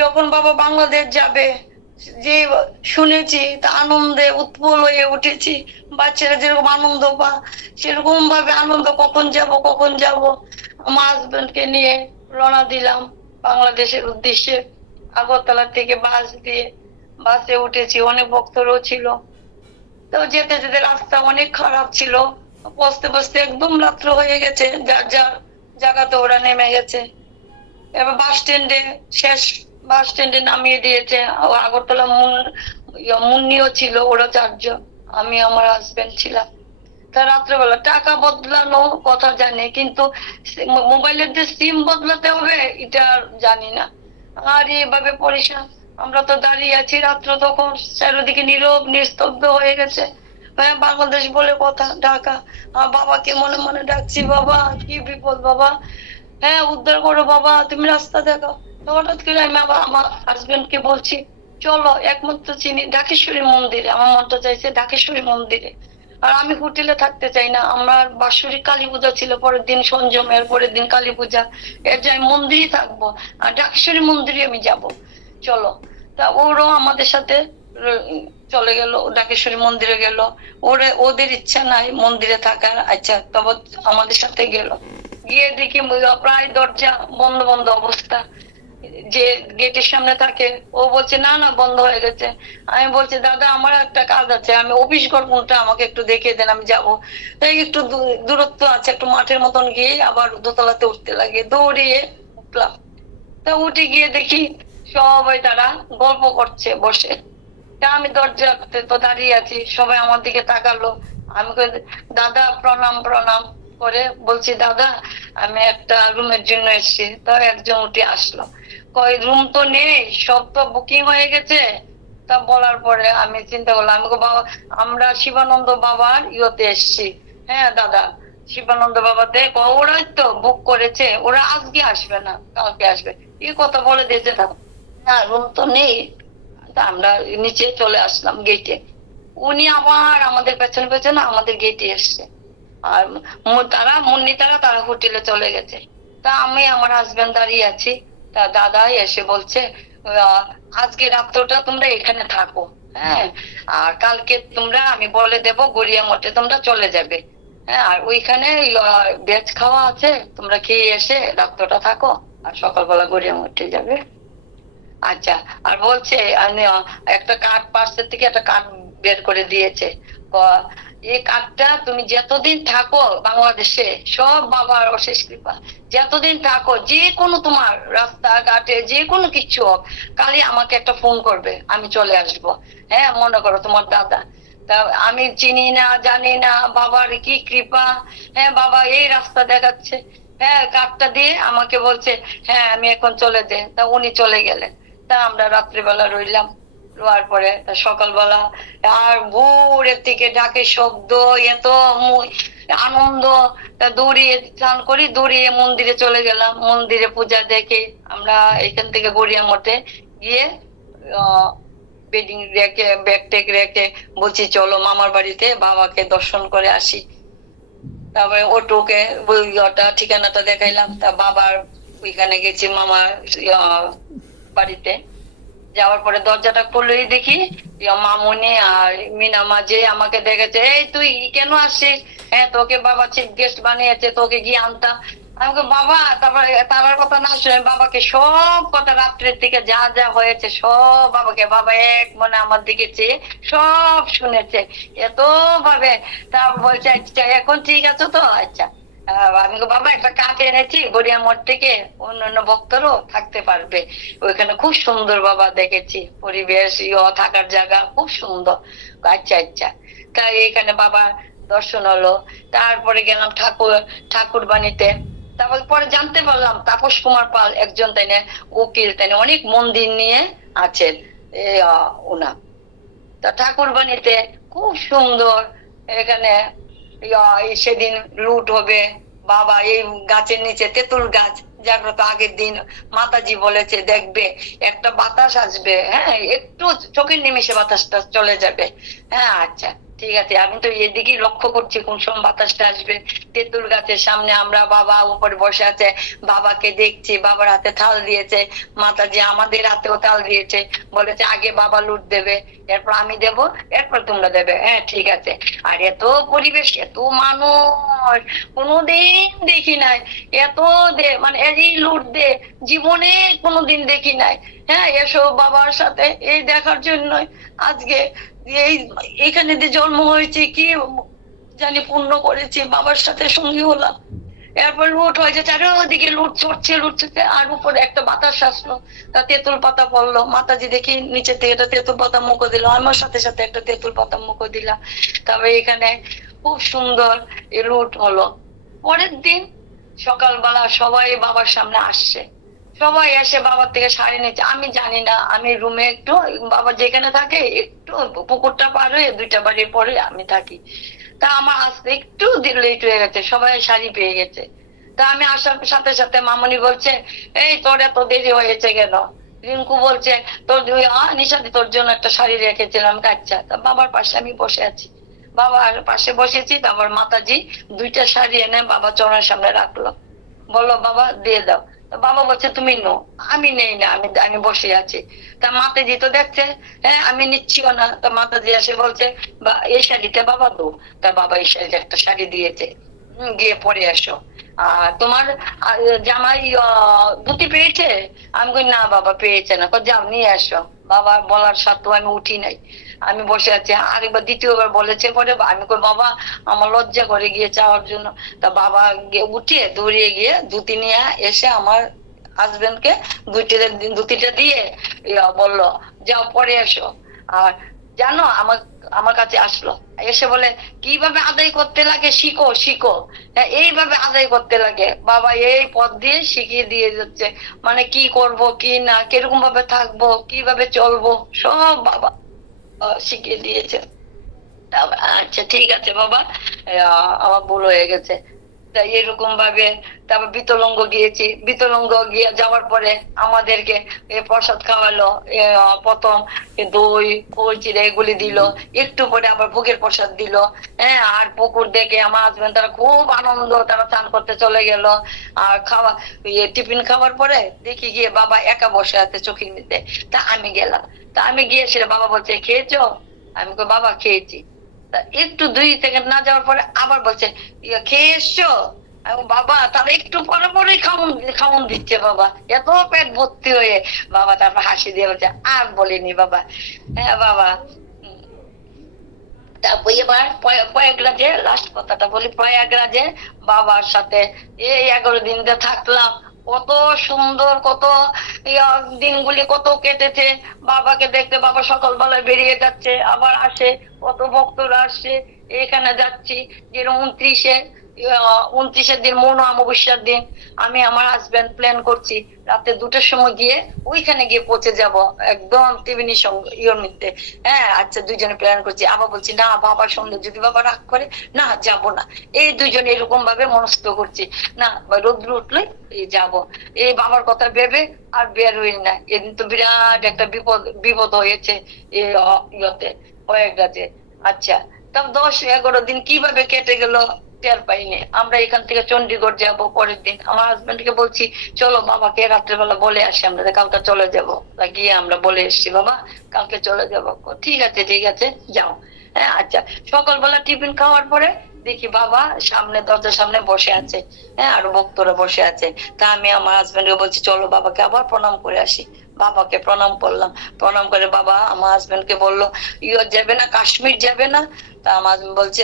যখন বাবা বাংলাদেশ যাবে, যে শুনেছি তা আনন্দে উৎপল হয়ে উঠেছি। বাচ্চারা যেরকম আনন্দ পা, সেরকম ভাবে আনন্দ, কখন যাব কখন যাব। আমার হাজবেন্ডকে নিয়ে রওনা দিলাম বাংলাদেশের উদ্দেশ্যে। আগরতলা থেকে বাসে উঠেছি, অনেক ভক্তরাও ছিল। তো যেতে যেতে রাস্তা অনেক খারাপ ছিল, বসতে বসতে একদম রাত্র হয়ে গেছে, যার যার জায়গাতে ওরা নেমে গেছে। এবার শেষ বাস স্ট্যান্ডে নামিয়ে দিয়েছে। আগরতলা মুন্নিও ছিল, ওরা 4 জন, আমি আমার হাজবেন্ড ছিলাম। তা রাত্রেবেলা টাকা বদলানো কথা জানি, কিন্তু মোবাইলের যে সিম বদলাতে হবে এটা জানি না। আর এভাবে পরিশান, আমরা তো দাঁড়িয়ে আছি। রাত্র তখন চারিদিকে নীরব নিস্তব্ধ হয়ে গেছে। হ্যাঁ, বাংলাদেশ বলে কথা, ঢাকা। বাবাকে মনে মনে ডাকছি, বাবা কি বিপদ বাবা, হ্যাঁ উদ্ধার করো বাবা, তুমি রাস্তা দেখো। তো হঠাৎ করে আমি আবার আমার হাজবেন্ড কে বলছি, চলো একমাত্র চিনি ঢাকেশ্বরী মন্দিরে। আমার মনটা চাইছে ঢাকেশ্বরী মন্দিরে। আর আমি হোটেলে থাকতে চাই না, আমার বাৎসরিক কালী পূজা ছিল পরের দিন, সংযম, এর পরের দিন কালী পূজা। এর যে আমি মন্দিরই থাকবো, আর ঢাকেশ্বরী মন্দিরে আমি যাব, চলো। তা ওরও আমাদের সাথে চলে গেল, ঢাকেশ্বরী মন্দিরে গেল। ওদের ইচ্ছা নাই মন্দিরে থাকার, আচ্ছা তবে আমাদের সাথে গেল। গিয়ে দেখি প্রায় দরজা বন্ধ বন্ধ অবস্থা। যে গেটের সামনে থাকে ও বলছে না না বন্ধ হয়ে গেছে। আমি বলছি দাদা আমার একটা কাজ আছে, আমি অফিস ঘর কোনটা আমাকে একটু দেখিয়ে দেন, আমি যাবো। তাই একটু দূরত্ব আছে, একটু মাঠের মতন গিয়ে আবার দোতলাতে উঠতে লাগে, দৌড়িয়ে উঠলাম। তা উঠে গিয়ে দেখি সবাই তারা গল্প করছে বসে। তা আমি দরজাতে তো দাঁড়িয়ে আছি, সবাই আমার দিকে তাকালো। আমি দাদা প্রণাম প্রণাম করে বলছি, দাদা আমি একটা রুমের জন্য এসেছি। তো একজন উঠে আসলো, কই রুম তো নেই, সব তো বুকিং হয়ে গেছে। তা বলার পরে আমি চিন্তা করলাম, আমি বাবা আমরা শিবানন্দ বাবার ইয়েতে এসছি। হ্যাঁ দাদা, শিবানন্দ বাবাতে। ওরাই তো বুক করেছে, ওরা আজকে আসবে না, কালকে আসবে, এই কথা বলে দিয়েছে। না রুম তো নেই। তা আমরা নিচে চলে আসলাম গেটে। উনি আবার আমাদের পেছনে পেছনে আমাদের গেটে এসছে। আর তারা হোটেলে চলে গেছে। তা আমি আমার হাজবেন্ড দাঁড়িয়ে আছি। তা দাদা এসে বলছে, আজকে রাত্রটা তোমরা এখানে থাকো, হ্যাঁ, আর কালকে তোমরা আমি বলে দেবো গড়িয়া মঠে তোমরা চলে যাবে। হ্যাঁ, আর ওইখানে ভেজ খাওয়া আছে, তোমরা খেয়ে এসে রাত্রটা থাকো, আর সকালবেলা গড়িয়া মঠে যাবে। আচ্ছা। আর বলছে একটা কার্ড, পার্সের থেকে একটা কার্ড বের করে দিয়েছে। এই কার্ডটা তুমি যতদিন থাকো বাংলাদেশে, সব বাবার অশেষ কৃপা, যতদিন থাকো যে কোনো তোমার রাস্তাঘাটে যে কোনো কিছু হোক, খালি আমাকে একটা ফোন করবে, আমি চলে আসবো। হ্যাঁ, মনে করো তোমার দাদা। তা আমি চিনি না জানি না, বাবার কি কৃপা। হ্যাঁ, বাবা এই রাস্তা দেখাচ্ছে। হ্যাঁ, কার্ডটা দিয়ে আমাকে বলছে, হ্যাঁ আমি এখন চলে যাই। তা উনি চলে গেলেন। তা আমরা রাত্রিবেলা রইলাম। রোয়ার পরে সকালবেলা আর ভোরের থেকে ঢাকের শব্দ, এত আনন্দ। তা দৌড়িয়ে স্নান করি, দৌড়িয়ে মন্দিরে চলে গেলাম। মন্দিরে পূজা দেখে আমরা এখান থেকে গড়িয়া মঠে গিয়ে বেডিং রেখে ব্যাগ টেক রেখে বলছি চলো মামার বাড়িতে বাবাকে দর্শন করে আসি। তারপরে অটোকে ঠিকানাটা দেখাইলাম। তা বাবার ওইখানে গেছি মামার বাড়িতে। যাওয়ার পরে দরজাটা খুলেই দেখি মামুনি আর মিনা মাঝে আমাকে দেখেছে, এই তুই কেন আসছিস? হ্যাঁ, তোকে বাবা চিফ গেস্ট বানিয়েছে, তোকে গিয়ে আনতাম। আমাকে বাবা, তারপরে তার কথা না শুনে বাবাকে সব কথা, রাত্রের থেকে যা যা হয়েছে সব বাবাকে, বাবা এক মনে আমার দিকে চেয়ে সব শুনেছে এত ভাবে। তা বলছে আচ্ছা এখন ঠিক আছে তো? আচ্ছা। আমি বাবা একটা কাঠ এনেছি গড়িয়া মঠ থেকে, অন্যান্য ভক্তরও থাকতে পারবে ওইখানে, খুব সুন্দর বাবা দেখেছি, পরিবেশ থাকার জায়গা খুব সুন্দর। আচ্ছা আচ্ছা। তাই এইখানে বাবা দর্শন হলো। তারপরে গেলাম ঠাকুর বাণীতে। তারপর পরে জানতে পারলাম তাপস কুমার পাল একজন তাই না উকিল, তাই না অনেক মন্দির নিয়ে আছেন ওনা। তা ঠাকুর বাণীতে খুব সুন্দর। এখানে সেদিন লুট হবে বাবা, এই গাছের নিচে তেঁতুল গাছ জাগ্রত, আগের দিন মাতাজি বলেছে দেখবে একটা বাতাস আসবে, হ্যাঁ একটু চোখের নিমেষে বাতাসটা চলে যাবে। হ্যাঁ আচ্ছা। ঠিক আছে, আমি তো এদিকেই লক্ষ্য করছি কোন সময় বাতাসটা আসবে। তেঁতুল গাছের সামনে আমরা, বাবা উপরে বসে আছে, বাবাকে দেখছি, বাবার হাতে থাল দিয়েছে মাতাজি, আমাদের হাতেও থাল দিয়েছে, বলেছে আগে বাবা লুট দেবে, এরপর আমি দেব, এরপর তোমরা দেবে। হ্যাঁ ঠিক আছে। আর এত পরিবেশ, এত মানুষ কোনোদিন দেখি নাই, এত মানে এই লুট দে জীবনে কোনোদিন দেখি নাই। হ্যাঁ এসো বাবার সাথে এই দেখার জন্যই আজকে এই এখানে যে জন্ম হয়েছে, কি জানি পুণ্য করেছি, বাবার সাথে সঙ্গী হলাম। এরপর লুট হয়েছে, চারিদিকে লুট ছড়ছে লুট ছড়ছে, আর উপরে একটা বাতাস আসলো, তা তেঁতুল পাতা পড়লো, মাতাজি দেখি নিচে থেকে একটা তেঁতুল পাতা মুখো দিল, আমার সাথে সাথে একটা তেঁতুল পাতা মুখো দিলাম। তবে এখানে খুব সুন্দর এই লুট হলো। পরের দিন সকালবেলা সবাই বাবার সামনে আসছে, সবাই এসে বাবার থেকে শাড়ি নিচ্ছে। আমি জানি না, আমি রুমে একটু, বাবা যেখানে থাকে একটু পুকুরটা পার হয়ে 2টা বাড়ির পরে আমি থাকি। তা আমার আসতে একটু লেট হয়ে গেছে, সবাই শাড়ি পেয়ে গেছে। তা আমি আসার সাথে সাথে মামনি বলছে, এই তোর এত দেরি হয়েছে কেন? রিঙ্কু বলছে, তোর নিশাদি তোর জন্য একটা শাড়ি রেখেছিলাম। আচ্ছা। তা বাবার পাশে আমি বসে আছি, বাবার পাশে বসেছি, তারপর মাতাজি 2টা শাড়ি এনে বাবা চরণের সামনে রাখলো, বললো বাবা দিয়ে দাও। বাবা বলছে তুমি নো। আমি নেই না, আমি বসে আছি। তা মাতাজি তো দেখছে, হ্যাঁ আমি নিচ্ছিও না। তা মাতাজি এসে বলছে, বা এই শাড়িটা বাবা দো। তা বাবা এই শাড়িটা একটা শাড়ি দিয়েছে, গিয়ে পরে আসো। আর তোমার জামাই ধুতি পেয়েছে? আমি কই না বাবা পেয়েছে না। যাও নিয়ে আসো। বাবা বলার সাথেও আমি উঠি নাই, আমি বসে আছি। আরেকবার দ্বিতীয়বার বলেছে, পরে আমি কই বাবা আমার লজ্জা করে গিয়ে চাওয়ার জন্য। তা বাবা উঠে দৌড়িয়ে গিয়ে ধুতি নিয়ে এসে আমার হাজবেন্ডকে ধুতিটা দিয়ে বললো যাও পরে এসো। আর জানো আমার আমার কাছে আসলো, এসে বলে কিভাবে আদায় করতে লাগে শিখো শিখো। এইভাবে আদায় করতে লাগে, বাবা এই পথ দিয়ে শিখিয়ে দিয়ে যাচ্ছে, মানে কি করব কি না, কিরকম ভাবে থাকবো, কিভাবে চলবো, সব বাবা শিখিয়ে দিয়েছে। আচ্ছা ঠিক আছে বাবা, আমার ভুল হয়ে গেছে। তাই এরকম ভাবে তারপর বিতলঙ্গ গিয়েছি, বিতলঙ্গ গিয়ে যাওয়ার পরে আমাদেরকে প্রসাদ খাওয়ালো। প্রথম দই খোল চিড়ে এগুলি দিল, একটু পরে আবার ভোগের প্রসাদ দিল। হ্যাঁ আর পুকুর দেখে আমার হাজবেন্ড তারা খুব আনন্দ, তারা চান করতে চলে গেল। আর খাওয়া টিফিন খাওয়ার পরে দেখি গিয়ে বাবা একা বসে আছে চোখের নিতে। তা আমি গেলাম, তা আমি গিয়েছিলাম, বাবা বলছে খেয়েছো? আমি বাবা খেয়েছি। একটু 2 সেকেন্ড না যাওয়ার পরে আবার বলছে খেয়ে এসছো? বাবা তার একটু পরে পরে খাউন দিচ্ছে বাবা, এত পেট ভর্তি হয়ে। বাবা তারপর হাসি দিয়ে বলছে আর বলিনি বাবা। হ্যাঁ বাবা। তারপর এবার প্রয়াগরাজে লাস্ট কথাটা বলি, প্রয়াগরাজে বাবার সাথে এই 11 দিন থাকলাম। কত সুন্দর, কত দিনগুলি কত কেটেছে বাবাকে দেখতে। বাবা সকালবেলায় বেরিয়ে যাচ্ছে আবার আসে, কত ভক্তরা আসছে। এখানে যাচ্ছি যে 29-এর দিন মৌন অমাবস্যার দিন আমি আমার হাজবেন্ড প্ল্যান করছি রাতে 2টার সময় গিয়ে ওইখানে গিয়ে পৌঁছে যাব একদম ত্রিবেণীর সঙ্গে ইয়ের মধ্যে। হ্যাঁ আচ্ছা, 2জনে প্ল্যান করছি। আবার বলছি না বাবার সঙ্গে যদি বাবা রাগ করে না যাব না। এই 2জনে এরকম ভাবে মনস্থ করছি, না রোদ্র উঠলে যাব। এই বাবার কথা ভেবে আর বের হই না। এদিন তো বিরাট একটা বিপদ হয়েছে ইয়েতে প্রয়াগরাজে। আচ্ছা তবে 10-11 দিন কিভাবে কেটে গেল টের পাইনি। আমরা এখান থেকে চণ্ডীগড় যাব পরের দিন। আমার হাজবেন্ডকে বলছি চলো বাবাকে রাত্রেবেলা বলে আসি, আমরা কালকে চলে যাবো। গিয়ে আমরা বলে এসছি বাবা কালকে চলে যাবো। ঠিক আছে ঠিক আছে যাও। হ্যাঁ আচ্ছা। সকালবেলা টিফিন খাওয়ার পরে দেখি বাবা সামনে, দরজার সামনে বসে আছে। হ্যাঁ আর ভক্তরা বসে আছে। তা আমি আমার হাজবেন্ডকে বলছি চলো বাবাকে আবার প্রণাম করে আসি। বাবাকে প্রণাম করলাম। প্রণাম করে বাবা আমার হাজবেন্ডকে বললো যাবে না, কাশ্মীর যাবে না? তা আমার বলছে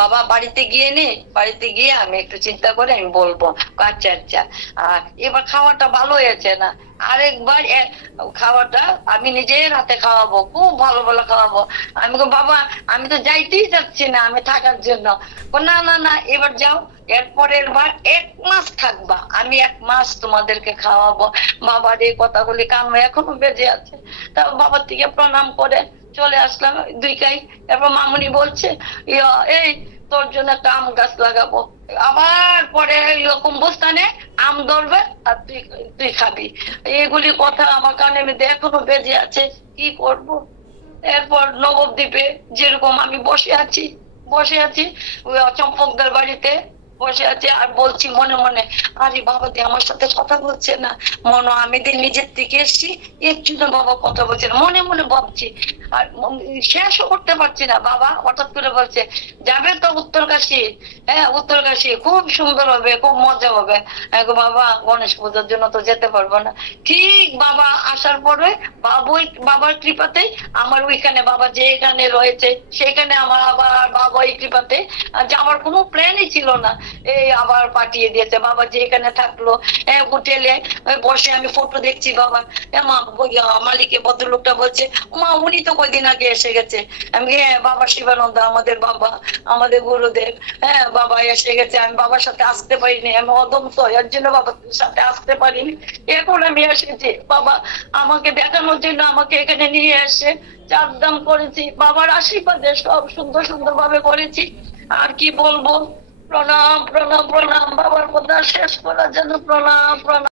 বাবা বাড়িতে গিয়ে নে, বাড়িতে গিয়ে আমি একটু চিন্তা করে আমি বলবো। আচ্ছা আচ্ছা। আর এবার খাওয়াটা ভালো হয়েছে না, আরেকবার খাওয়াটা আমি নিজের হাতে খাওয়াবো, খুব ভালো ভালো খাওয়াবো। আমি বাবা আমি তো যাইতেই চাচ্ছি না আমি থাকার জন্য। না না না এবার যাও, এরপরের বার 1 মাস থাকবা, আমি 1 মাস তোমাদেরকে খাওয়াবো। বাবার এই কথাগুলি কানে এখনো বেজে আছে। তা বাবার থেকে প্রণাম করে চলে আসলাম 2 কাই। এরপর মামুনি বলছে এই তোর জন্য একটা আম গাছ লাগাবো। আবার পরে কুম্ভস্থানে আম ধরবে আর তুই খাবি। এগুলি কথা আমার কানে মধ্যে এখনো বেজে আছে, কি করব। এরপর নবদ্বীপে যেরকম আমি বসে আছি ওই চম্পকদার বাড়িতে বসে আছি আর বলছি মনে মনে, আরে বাবা দিয়ে আমার সাথে কথা বলছে না, মনে আমি দিয়ে নিজের থেকে এসছি, একটু না বাবা কথা বলছে না, মনে মনে ভাবছি। আর শেষও করতে পারছি না, বাবা হঠাৎ করে বলছে, যাবে তো উত্তরকাশী? হ্যাঁ উত্তরকাশী খুব সুন্দর হবে, খুব মজা হবে। আমি বললাম, বাবা গণেশ পূজার জন্য তো যেতে পারবো না। ঠিক বাবা আসার পরে বাবার কৃপাতেই আমার ওইখানে বাবা যেখানে রয়েছে সেখানে আমার আবার বাবা এই কৃপাতে যাওয়ার কোনো প্ল্যানই ছিল না, এই আবার পাঠিয়ে দিয়েছে। বাবা যেখানে থাকলো হোটেলে বসে আমি ফটো দেখছি, বাবা মা মালিকে ভদ্রলোকটা বলছে, মা উনি তো কয়দিন আগে এসে গেছে। আমি হ্যাঁ বাবা শিবানন্দ আমাদের বাবা, আমাদের গুরুদেব, হ্যাঁ বাবা এসে গেছে। আমি বাবার সাথে আসতে পারিনি, আমি অদম তো এর জন্য বাবার সাথে আসতে পারিনি, এখন আমি এসেছি। বাবা আমাকে দেখানোর জন্য আমাকে এখানে নিয়ে এসে চারদাম করেছি, বাবার আশীর্বাদে সব সুন্দর সুন্দর ভাবে করেছি। আর কি বলবো, প্রণাম প্রণাম প্রণাম, বাবার কথা শেষ করার জন্য প্রণাম প্রণাম।